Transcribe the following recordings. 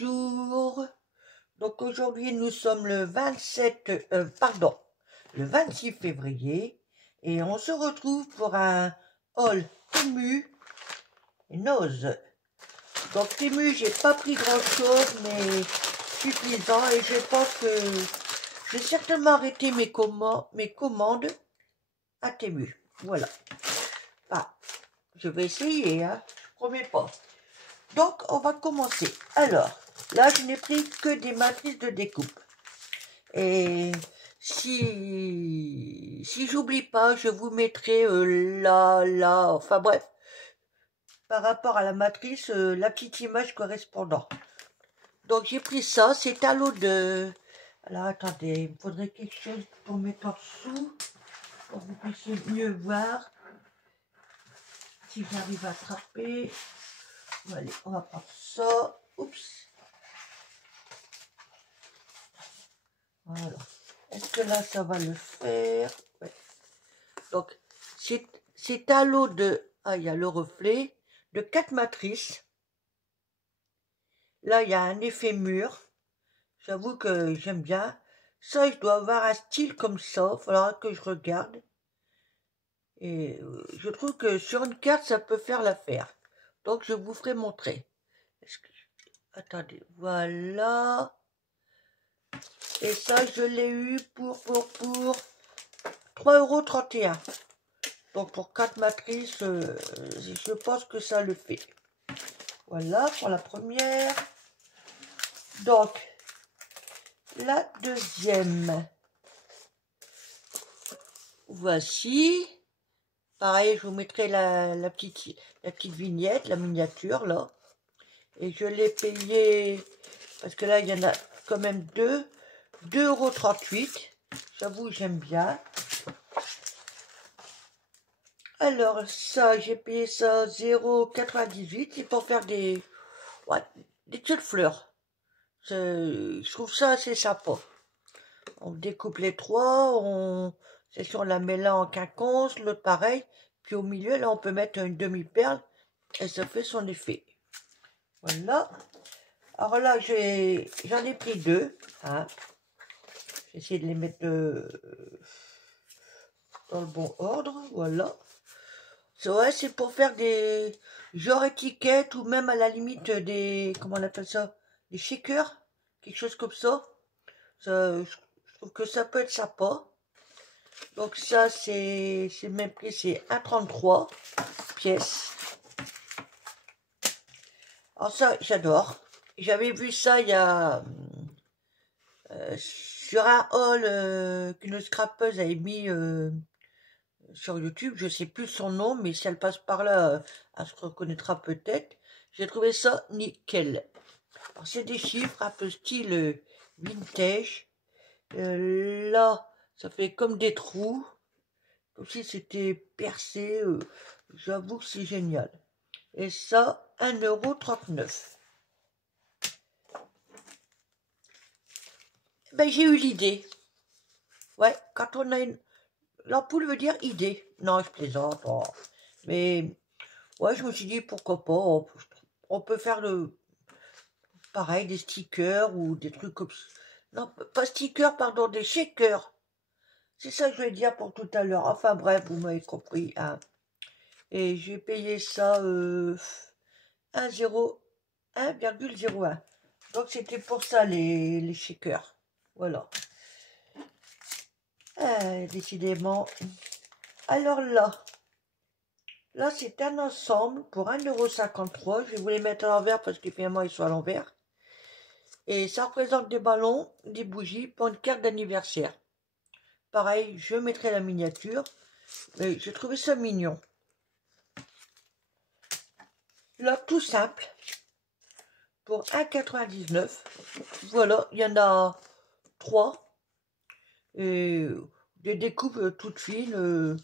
Bonjour. Donc aujourd'hui nous sommes le 26 février et on se retrouve pour un haul Temu et Nose. Donc Temu, j'ai pas pris grand chose mais suffisant et je pense que j'ai certainement arrêté mes commandes à Temu. Voilà. Ah, je vais essayer, hein. Je promets pas. Donc, on va commencer. Alors, là, je n'ai pris que des matrices de découpe. Et si j'oublie pas, je vous mettrai enfin bref, par rapport à la matrice, la petite image correspondant. Donc, j'ai pris ça. C'est un lot de... Alors, attendez, il me faudrait quelque chose pour mettre en dessous, pour que vous puissiez mieux voir. Si j'arrive à attraper... Allez, on va prendre ça. Oups. Voilà. Est-ce que là, ça va le faire? Ouais. Donc, c'est un lot de... Ah, il y a le reflet de 4 matrices. Là, il y a un effet mur. J'avoue que j'aime bien. Ça, je dois avoir un style comme ça. Il faudra que je regarde. Et je trouve que sur une carte, ça peut faire l'affaire. Donc, je vous ferai montrer. Attendez, voilà. Et ça, je l'ai eu pour 3,31 €. Donc, pour 4 matrices, je pense que ça le fait. Voilà, pour la première. Donc, la deuxième. Voici. Pareil, je vous mettrai la petite vignette, la miniature, là. Et je l'ai payé, parce que là, il y en a quand même 2,38 €. J'avoue, j'aime bien. Alors, ça, j'ai payé ça 0,98. C'est pour faire des petites fleurs. Je trouve ça assez sympa. On découpe les trois, c'est sûr, on la met là en quinconce, l'autre pareil. Puis au milieu, là, on peut mettre une demi-perle et ça fait son effet. Voilà. Alors là, j'en ai pris deux. Hein. J'ai essayé de les mettre dans le bon ordre. Voilà. Ouais, c'est pour faire des genre étiquettes ou même à la limite des, comment on appelle ça, des shakers, quelque chose comme ça. Je trouve que ça peut être sympa. Donc ça, c'est le même prix, c'est 1,33 pièces. Alors ça, j'adore. J'avais vu ça il y a sur un haul qu'une scrapeuse avait mis sur YouTube. Je sais plus son nom, mais si elle passe par là, elle se reconnaîtra peut-être. J'ai trouvé ça nickel. Alors c'est des chiffres un peu style vintage. Là, ça fait comme des trous. Comme si c'était percé. J'avoue que c'est génial. Et ça, 1,39 €. Ben, j'ai eu l'idée. Ouais, quand on a une... L'ampoule veut dire idée. Non, je plaisante. Oh. Mais, ouais, je me suis dit, pourquoi pas. On peut faire pareil, des stickers ou des trucs comme ça. Non, pas stickers, pardon, des shakers. C'est ça que je vais dire pour tout à l'heure. Enfin bref, vous m'avez compris. Hein. Et j'ai payé ça 1,01 €. Donc c'était pour ça les shakers. Voilà. Décidément. Alors là c'est un ensemble pour 1,53 €. Je vais vous les mettre à l'envers parce que finalement ils sont à l'envers. Et ça représente des ballons, des bougies pour une carte d'anniversaire. Pareil, je mettrai la miniature. Mais j'ai trouvé ça mignon. Là, tout simple. Pour 1,99 €. Voilà, il y en a 3. Et des découpes toutes fines. On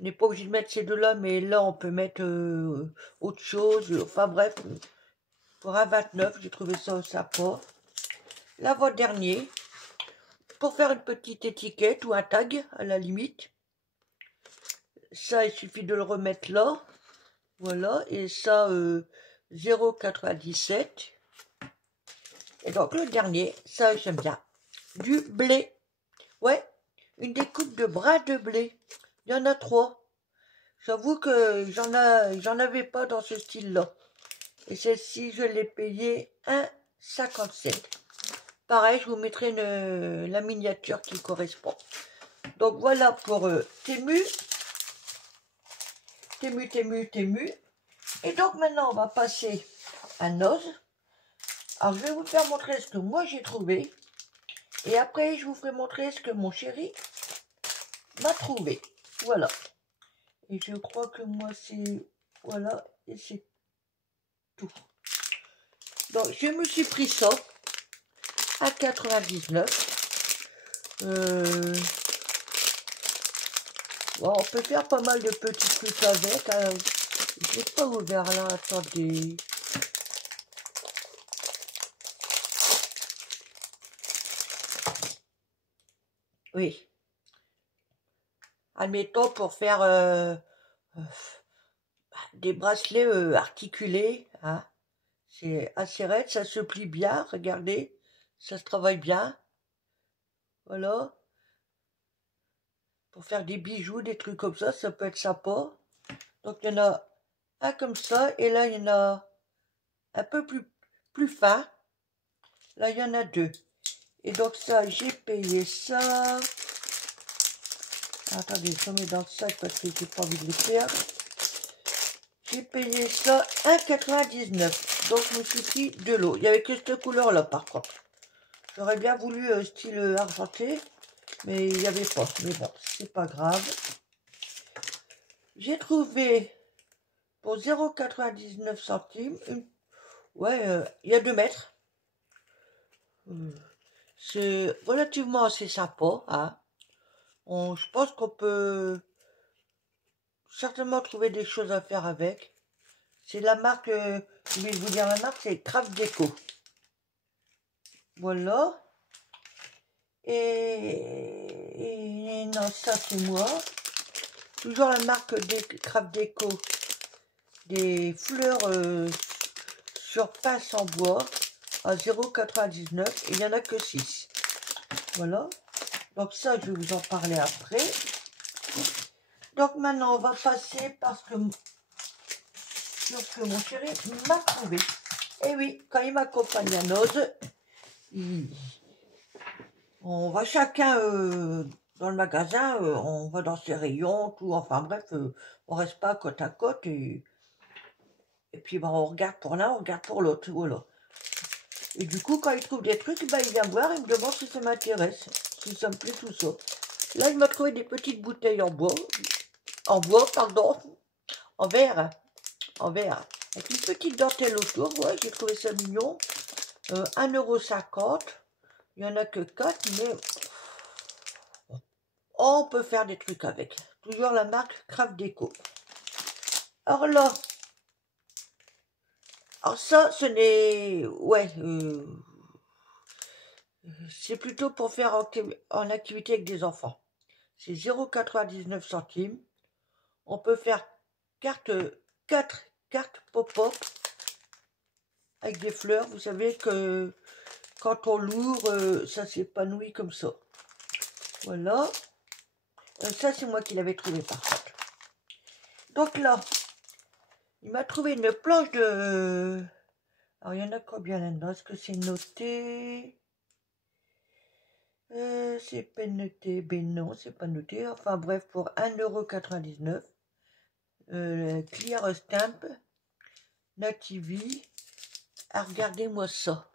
n'est pas obligé de mettre ces deux-là, mais là, on peut mettre autre chose. Enfin bref, pour 1,29 €, j'ai trouvé ça sympa. L'avant-dernier, pour faire une petite étiquette ou un tag, à la limite. Ça, il suffit de le remettre là. Voilà, et ça, 0,97 €. Et donc le dernier, ça j'aime bien, du blé. Ouais, une découpe de bras de blé. Il y en a 3. J'avoue que j'en avais pas dans ce style-là. Et celle-ci, je l'ai payée 1,57. Pareil, je vous mettrai la miniature qui correspond. Donc voilà pour Temu. Temu. Et donc maintenant, on va passer à Noz. Alors, je vais vous faire montrer ce que moi j'ai trouvé. Et après, je vous ferai montrer ce que mon chéri m'a trouvé. Voilà. Et je crois que moi, c'est... Voilà. Et c'est tout. Donc, je me suis pris ça à 99. Bon, on peut faire pas mal de petits trucs avec. Je n'ai pas ouvert là. Attendez. Oui. Admettons pour faire des bracelets articulés. Hein. C'est assez raide, ça se plie bien. Regardez, ça se travaille bien. Voilà. Pour faire des bijoux, des trucs comme ça peut être sympa. Donc il y en a un comme ça. Et là, il y en a un peu plus fin. Là, il y en a 2. Et donc ça, j'ai payé ça. Attendez, je mets dans le sac parce que j'ai pas envie de les perdre. J'ai payé ça 1,99. Donc je me suis pris de l'eau. Il n'y avait que cette couleur-là par contre. J'aurais bien voulu style argenté. Mais il n'y avait pas. Mais bon, c'est pas grave. J'ai trouvé pour 0,99 centimes. Ouais, il y a 2 mètres. C'est relativement assez sympa. Hein. Je pense qu'on peut certainement trouver des choses à faire avec. C'est la marque, je vais vous dire la marque, c'est Craft Déco. Voilà. Et non, ça c'est moi. Toujours la marque des Craft Déco. Des fleurs sur pince en bois à 0,99. Et il n'y en a que 6. Voilà. Donc ça, je vais vous en parler après. Donc maintenant, on va passer parce que sur ce que mon chéri m'a trouvé. Et oui, quand il m'accompagne à Noz, on va chacun dans le magasin, on va dans ses rayons, tout. Enfin bref, on reste pas côte à côte. Et puis ben, on regarde pour l'un, on regarde pour l'autre. Voilà. Et du coup, quand il trouve des trucs, ben, il vient voir, il me demande si ça m'intéresse, si ça me plaît tout ça. Là, il m'a trouvé des petites bouteilles en bois, pardon, en verre, avec une petite dentelle autour. Ouais, j'ai trouvé ça mignon. 1,50 €. Il n'y en a que 4, mais on peut faire des trucs avec. Toujours la marque Craft Déco. Alors là, alors ça, ce n'est... Ouais, c'est plutôt pour faire en activité avec des enfants. C'est 0,99 centimes. On peut faire 4 cartes pop-up avec des fleurs. Vous savez que quand on l'ouvre, ça s'épanouit comme ça. Voilà. Ça, c'est moi qui l'avais trouvé par contre. Donc là, il m'a trouvé une planche de... Alors, il y en a combien là-dedans? Est-ce que c'est noté? C'est pas noté. Ben non, c'est pas noté. Enfin bref, pour 1,99 €. Clear Stamp. Nativi. Ah, regardez-moi ça.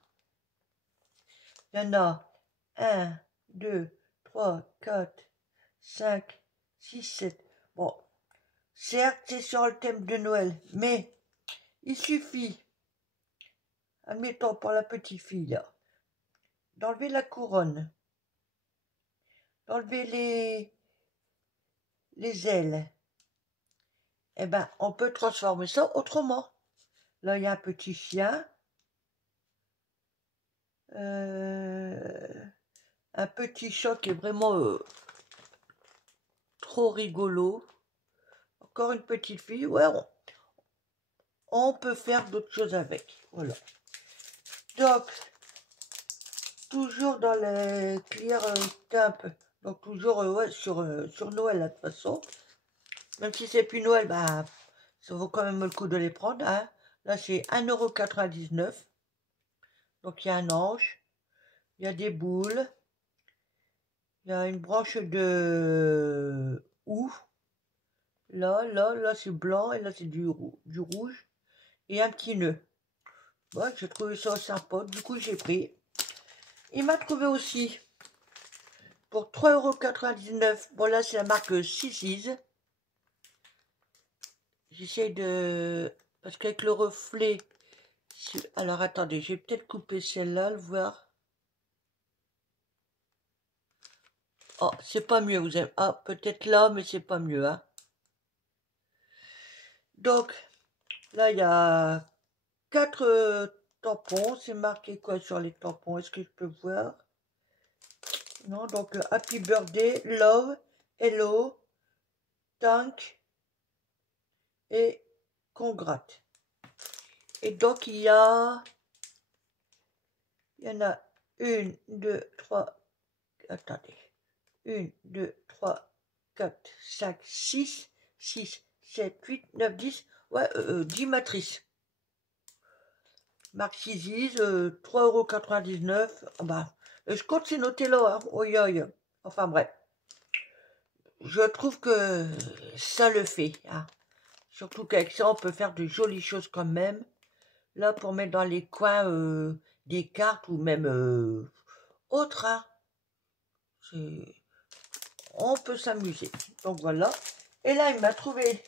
Il y en a 1, 2, 3, 4, 5, 6, 7. Bon, certes, c'est sur le thème de Noël, mais il suffit, admettons pour la petite fille, là, d'enlever la couronne, d'enlever les ailes. Eh ben, on peut transformer ça autrement. Là, il y a un petit chien. Un petit chat qui est vraiment trop rigolo. Encore une petite fille. Ouais, on peut faire d'autres choses avec. Voilà. Donc, toujours dans les clear timp. Donc toujours ouais, sur Noël, là, de toute façon. Même si c'est plus Noël, bah, ça vaut quand même le coup de les prendre. Hein. Là, c'est 1,99 €. Donc, il y a un ange, il y a des boules, il y a une branche de houx. Là, c'est blanc, et là, c'est du rouge. Et un petit nœud. Bon, j'ai trouvé ça sympa, du coup, j'ai pris. Il m'a trouvé aussi, pour 3,99 €. Bon, là, c'est la marque Sissy's. J'essaie de... Parce qu'avec le reflet... Alors, attendez, j'ai peut-être coupé celle-là, le voir. Oh, c'est pas mieux, vous avez... Ah, peut-être là, mais c'est pas mieux, hein. Donc, là, il y a 4 tampons. C'est marqué quoi sur les tampons? Est-ce que je peux voir? Non, donc, Happy Birthday, Love, Hello, Thank et Congrats. Et donc, il y en a 1, 2, 3, attendez. 1, 2, 3, 4, 5, 6, 6, 7, 8, 9, 10. Ouais, 10 matrices. Marque Sissy's, 3,99 €. Bah, je compte ces noter là. Hein. Oi, oi. Enfin bref. Je trouve que ça le fait. Hein. Surtout qu'avec ça, on peut faire de jolies choses quand même. Là, pour mettre dans les coins des cartes ou même autres. Hein. On peut s'amuser. Donc voilà. Et là, il m'a trouvé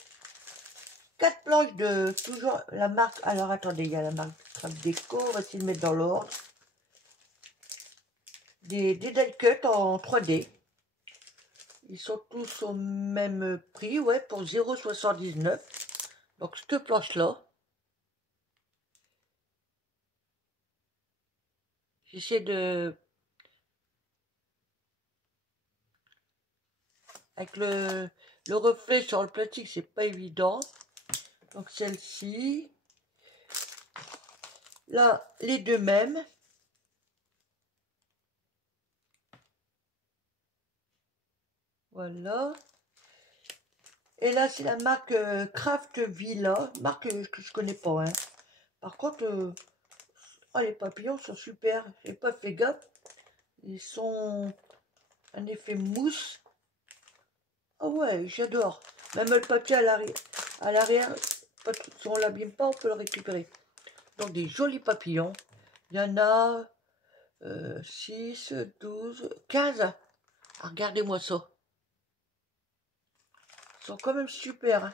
4 planches de toujours la marque. Alors attendez, il y a la marque Craft Déco. On va essayer de mettre dans l'ordre. Des die cut en 3D. Ils sont tous au même prix, ouais, pour 0,79 €. Donc cette planche-là. J'essaie de... Avec le reflet sur le plastique, c'est pas évident. Donc celle-ci. Là, les deux mêmes. Voilà. Et là, c'est la marque Craft Villa. Marque que je connais pas. Hein. Par contre, oh, les papillons sont super. J'ai pas fait gaffe. Ils sont un effet mousse. Oh ouais, j'adore. Même le papier à l'arrière, si on l'abîme pas, on peut le récupérer. Donc des jolis papillons. Il y en a 6, 12, 15. Ah, regardez-moi ça. Ils sont quand même super. Hein.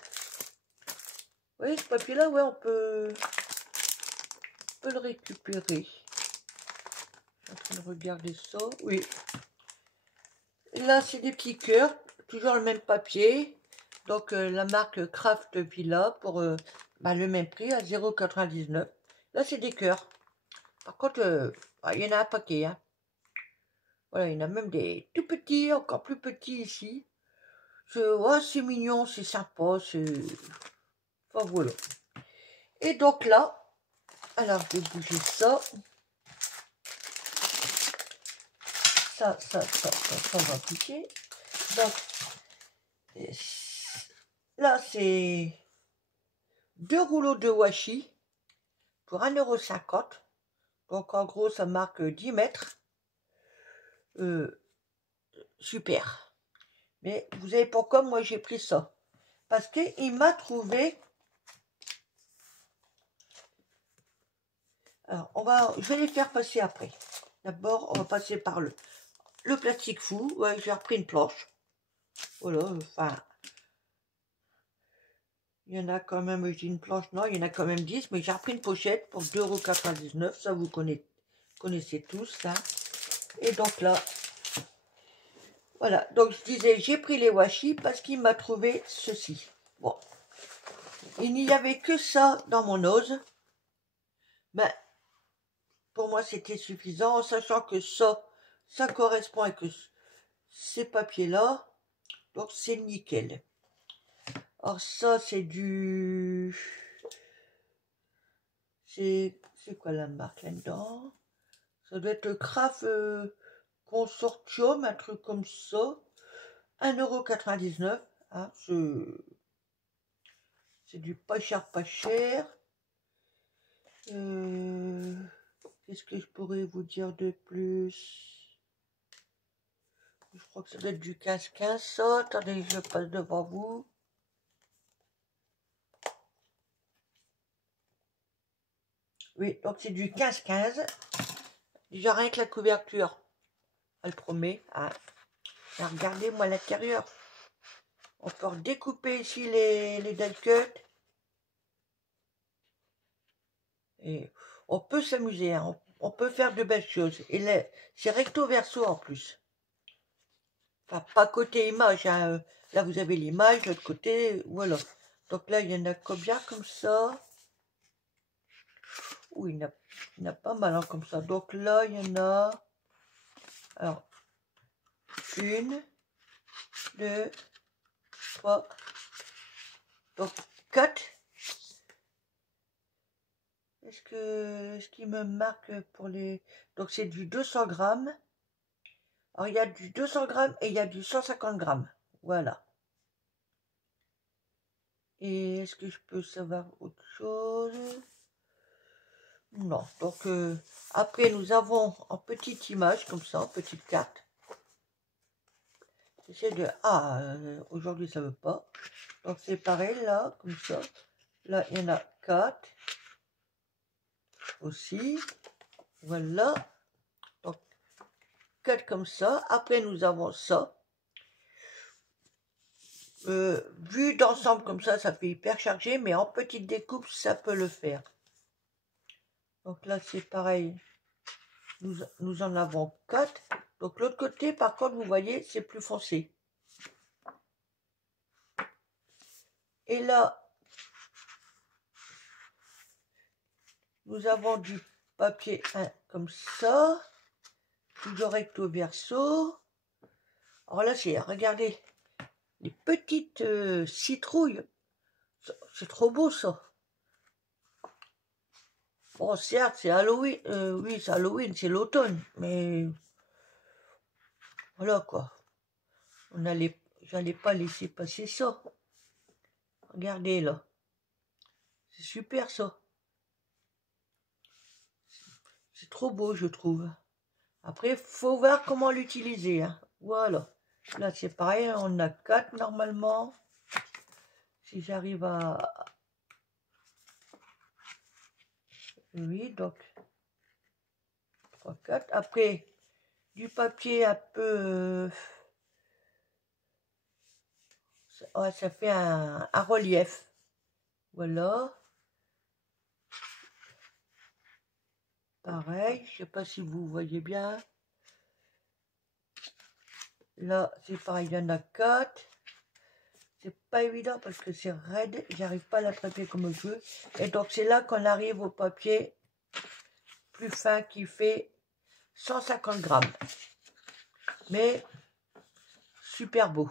Vous voyez ce papier-là, ouais, on peut le récupérer. Je suis en train de regarder ça. Oui. Et là, c'est des petits cœurs. Toujours le même papier. Donc, la marque Craft Villa pour le même prix, à 0,99 €. Là, c'est des cœurs. Par contre, il y en a un paquet. Hein. Voilà, il y en a même des tout petits, encore plus petits ici. C'est mignon, c'est sympa, c'est... Enfin, voilà. Et donc là, alors, je vais bouger ça. Ça, on va bouger. Donc, là, c'est 2 rouleaux de washi pour 1,50 €. Donc, en gros, ça marque 10 mètres. Super. Mais vous savez pourquoi moi j'ai pris ça? Parce qu'il m'a trouvé... Alors, je vais les faire passer après. D'abord, on va passer par le plastique fou. Ouais, j'ai repris une planche. Voilà, enfin... Il y en a quand même, j'ai une planche, non, il y en a quand même 10, mais j'ai repris une pochette pour 2,99 €. Ça, vous connaissez tous, ça. Et donc là, voilà. Donc, je disais, j'ai pris les washi parce qu'il m'a trouvé ceci. Bon. Il n'y avait que ça dans mon ose. Mais, pour moi, c'était suffisant, en sachant que ça correspond avec ces papiers-là. Donc, c'est nickel. Alors, ça, c'est du... C'est quoi la marque là-dedans? Ça doit être le Craft Consortium, un truc comme ça. 1,99 €. Hein, c'est du pas cher, pas cher. Qu'est-ce que je pourrais vous dire de plus? Je crois que ça doit être du 15-15, ça. Attendez, je passe devant vous. Oui, donc c'est du 15-15. Déjà rien que la couverture, elle promet. Hein. Regardez-moi l'intérieur. On peut redécouper ici les die cuts. Et on peut s'amuser, hein. On peut faire de belles choses. Et c'est recto verso en plus. Enfin, pas côté image. Hein. Là, vous avez l'image, l'autre côté, voilà. Donc là, il y en a combien comme ça? Oui, il y en a pas mal hein, comme ça. Donc là, il y en a... Alors, 1, 2, 3, donc 4. Est-ce qu'il me marque pour les... Donc c'est du 200 grammes. Alors il y a du 200 grammes et il y a du 150 grammes. Voilà. Et est-ce que je peux savoir autre chose? Non. Donc après nous avons en petite image comme ça, en petite carte. J'essaie de... Ah, aujourd'hui ça veut pas. Donc c'est pareil là, comme ça. Là il y en a 4 aussi. Voilà. Donc 4 comme ça. Après nous avons ça. Vu d'ensemble comme ça fait hyper chargé, mais en petite découpe, ça peut le faire. Donc là, c'est pareil. Nous en avons 4. Donc l'autre côté, par contre, vous voyez, c'est plus foncé. Et là, nous avons du papier 1 comme ça. Toujours recto verso. Alors là, c'est, regardez, les petites citrouilles. C'est trop beau, ça. Bon, certes, c'est Halloween. Oui, c'est Halloween, c'est l'automne. Mais voilà, quoi. J'allais pas laisser passer ça. Regardez, là. C'est super, ça. C'est trop beau, je trouve. Après, faut voir comment l'utiliser. Hein. Voilà. Là, c'est pareil, on a 4 normalement. Si j'arrive à... Oui, donc... 3, 4. Après, du papier un peu... ça fait un relief. Voilà. Pareil, je sais pas si vous voyez bien. Là, c'est pareil, il y en a 4. C'est pas évident parce que c'est raide, j'arrive pas à l'attraper comme je veux. Et donc c'est là qu'on arrive au papier plus fin qui fait 150 grammes. Mais super beau.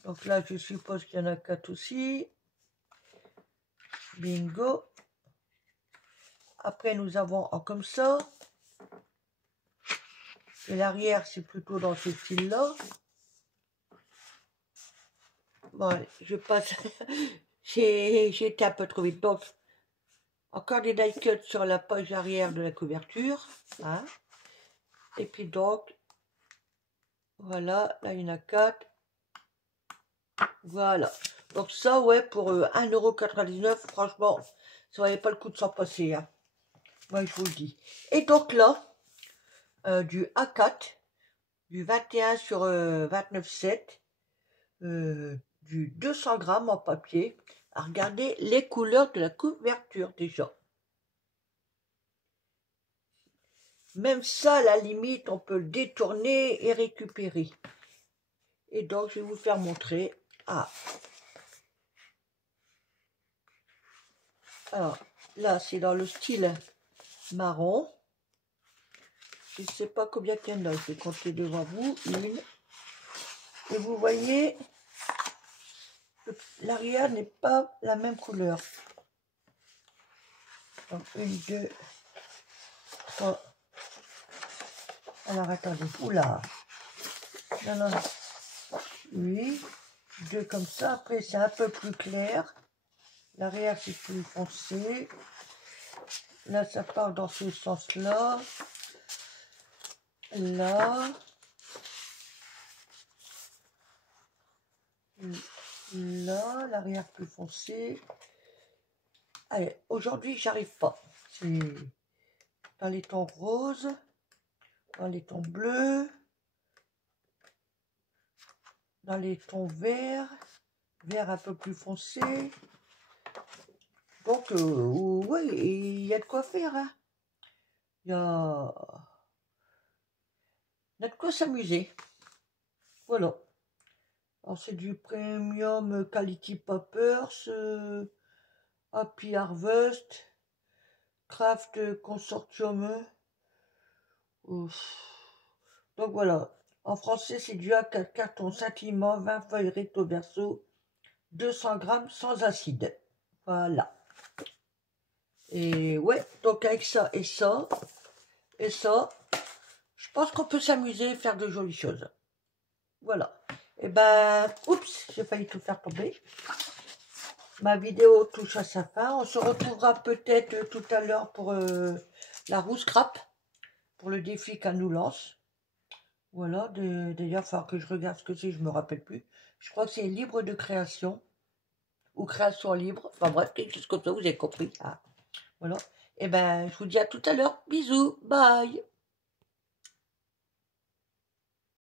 Donc là, je suppose qu'il y en a 4 aussi. Bingo. Après, nous avons en comme ça. Et l'arrière, c'est plutôt dans ce style-là. Bon, allez, je passe. J'ai été un peu trop vite. Donc, encore des die cuts sur la page arrière de la couverture. Hein. Et puis donc, voilà, là il y en a 4. Voilà. Donc ça, ouais, pour 1,99 €, franchement, ça valait pas le coup de s'en passer. Hein. Moi, je vous le dis. Et donc là, du A4, du 21 sur 29,7, du 200 grammes en papier. À regarder les couleurs de la couverture déjà. Même ça, à la limite, on peut le détourner et récupérer. Et donc, je vais vous faire montrer. Ah. Alors, là, c'est dans le style marron. Je ne sais pas combien il y en a. Je vais compter devant vous. 1. Et vous voyez, l'arrière n'est pas la même couleur. Donc, 1, 2, 3. Alors, attendez. Oula. Non, non. Oui. 2 comme ça. Après, c'est un peu plus clair. L'arrière, c'est plus foncé. Là, ça part dans ce sens-là. Là. Là, l'arrière plus foncé. Allez, aujourd'hui, j'arrive pas. C'est dans les tons roses, dans les tons bleus, dans les tons verts, vert un peu plus foncé. Donc, ouais, il y a de quoi faire. Hein. Il y a de quoi s'amuser. Voilà. Alors, c'est du Premium Quality Poppers, Happy Harvest, Craft Consortium. Ouf. Donc voilà, en français c'est du A4 carton scintillement, 20 feuilles recto verso, 200 grammes sans acide. Voilà. Et ouais, donc avec ça et ça, je pense qu'on peut s'amuser et faire de jolies choses. Voilà. Et ben, oups, j'ai failli tout faire tomber. Ma vidéo touche à sa fin. On se retrouvera peut-être tout à l'heure pour la roue scrap, pour le défi qu'elle nous lance. Voilà, d'ailleurs, il va falloir que je regarde ce que c'est, je me rappelle plus. Je crois que c'est libre de création, ou création libre. Enfin bref, quelque chose comme ça, vous avez compris. Ah, voilà. Et ben, je vous dis à tout à l'heure. Bisous, bye.